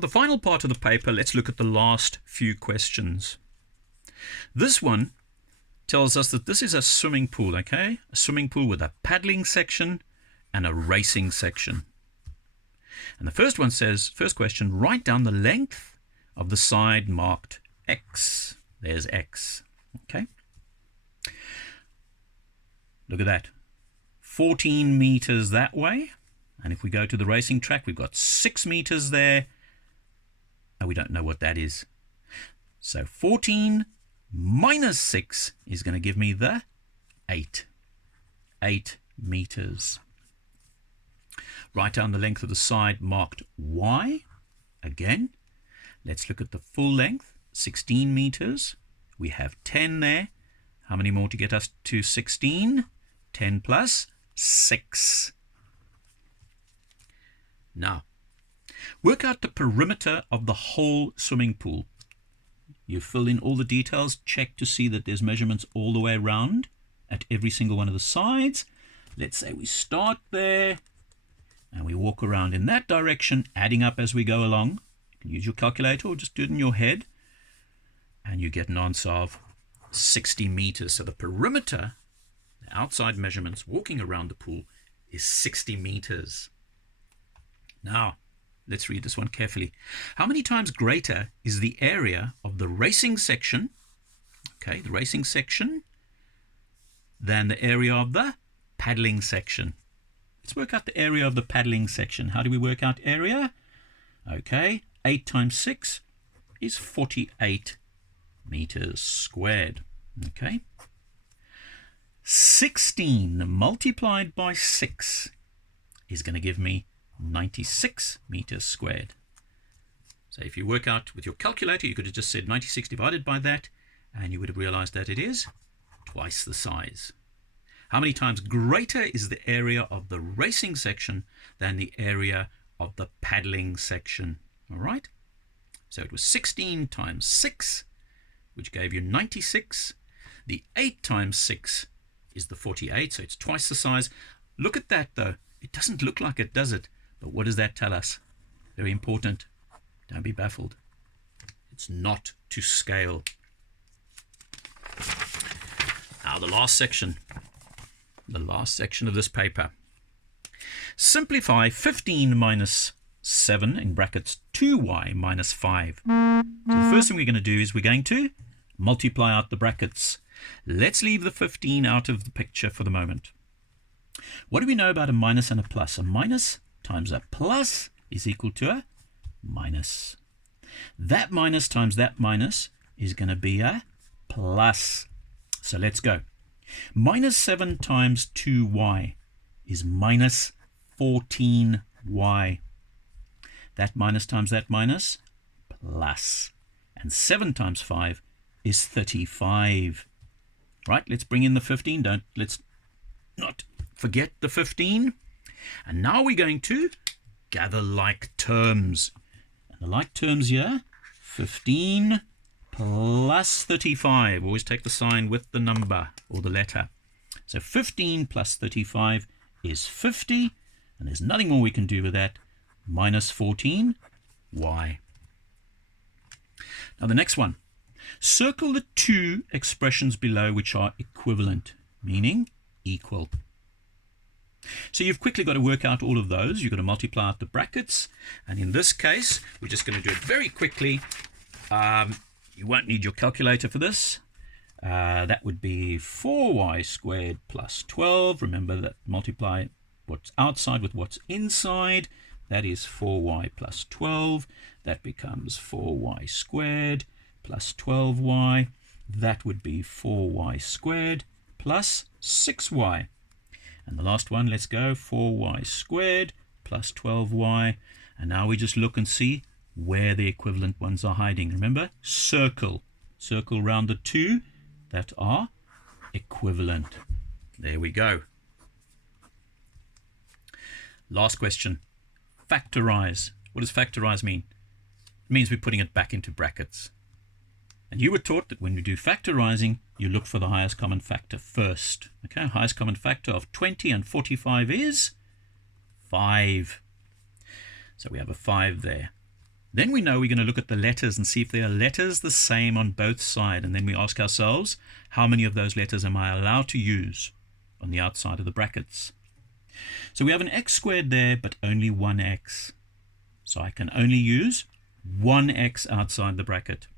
For the final part of the paper, let's look at the last few questions. This one tells us that this is a swimming pool, okay? A swimming pool with a paddling section and a racing section. And the first one says, first question, write down the length of the side marked X. There's X, okay? Look at that. 14 meters that way. And if we go to the racing track, we've got 6 meters there. And we don't know what that is. So 14 minus 6 is going to give me the 8. 8 meters. Write down the length of the side marked Y. Again, let's look at the full length, 16 meters. We have 10 there. How many more to get us to 16? 10 plus 6. Now, work out the perimeter of the whole swimming pool. You fill in all the details, check to see that there's measurements all the way around at every single one of the sides. Let's say we start there and we walk around in that direction, adding up as we go along. You can use your calculator or just do it in your head, and you get an answer of 60 meters. So the perimeter, the outside measurements walking around the pool, is 60 meters. Now, let's read this one carefully. How many times greater is the area of the racing section, okay, the racing section, than the area of the paddling section? Let's work out the area of the paddling section. How do we work out area? Okay, 8 times 6 is 48 meters squared. Okay. 16 multiplied by 6 is going to give me 96 meters squared. So if you work out with your calculator, you could have just said 96 divided by that, and you would have realized that it is twice the size. How many times greater is the area of the racing section than the area of the paddling section? All right. So it was 16 times 6, which gave you 96. The 8 times 6 is the 48, so it's twice the size. Look at that, though. It doesn't look like it, does it? But what does that tell us? Very important. Don't be baffled. It's not to scale. Now the last section. The last section of this paper. Simplify 15 minus 7 in brackets 2y minus 5. So the first thing we're going to do is we're going to multiply out the brackets. Let's leave the 15 out of the picture for the moment. What do we know about a minus and a plus? A minus times a plus is equal to a minus. That minus times that minus is going to be a plus. So let's go. Minus 7 times 2y is minus 14y. That minus times that minus, plus. And 7 times 5 is 35. Right, let's bring in the 15. Let's not forget the 15. And now we're going to gather like terms. And the like terms here, 15 plus 35. Always take the sign with the number or the letter. So 15 plus 35 is 50. And there's nothing more we can do with that. Minus 14y. Now the next one. Circle the two expressions below which are equivalent, meaning equal. So you've quickly got to work out all of those. You've got to multiply out the brackets. And in this case, we're just going to do it very quickly. You won't need your calculator for this. That would be 4y squared plus 12. Remember that multiply what's outside with what's inside. That is 4y plus 12. That becomes 4y squared plus 12y. That would be 4y squared plus 6y. And the last one, let's go, 4y squared plus 12y. And now we just look and see where the equivalent ones are hiding. Remember, circle. Circle around the two that are equivalent. There we go. Last question. Factorize. What does factorize mean? It means we're putting it back into brackets. And you were taught that when you do factorizing, you look for the highest common factor first. Okay, highest common factor of 20 and 45 is 5. So we have a 5 there. Then we know we're going to look at the letters and see if there are letters the same on both sides. And then we ask ourselves, how many of those letters am I allowed to use on the outside of the brackets? So we have an x squared there, but only one x. So I can only use one x outside the bracket.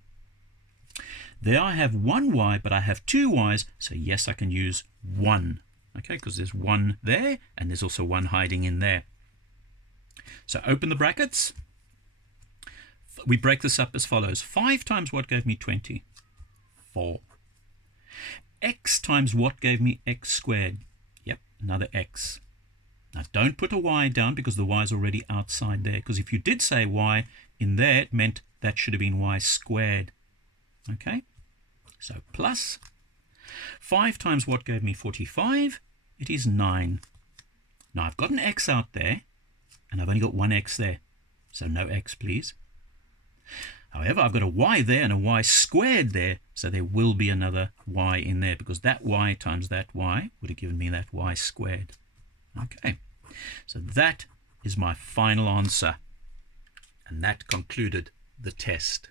There I have one y, but I have two y's. So yes, I can use one. Okay, because there's one there, and there's also one hiding in there. So open the brackets. We break this up as follows. 5 times what gave me 20? 4. X times what gave me x squared? Yep, another x. Now don't put a y down because the y is already outside there. Because if you did say y in there, it meant that should have been y squared. Okay, so plus 5 times what gave me 45? It is 9. Now I've got an x out there, and I've only got one x there. So no x, please. However, I've got a y there and a y squared there, so there will be another y in there, because that y times that y would have given me that y squared. Okay, so that is my final answer, and that concluded the test.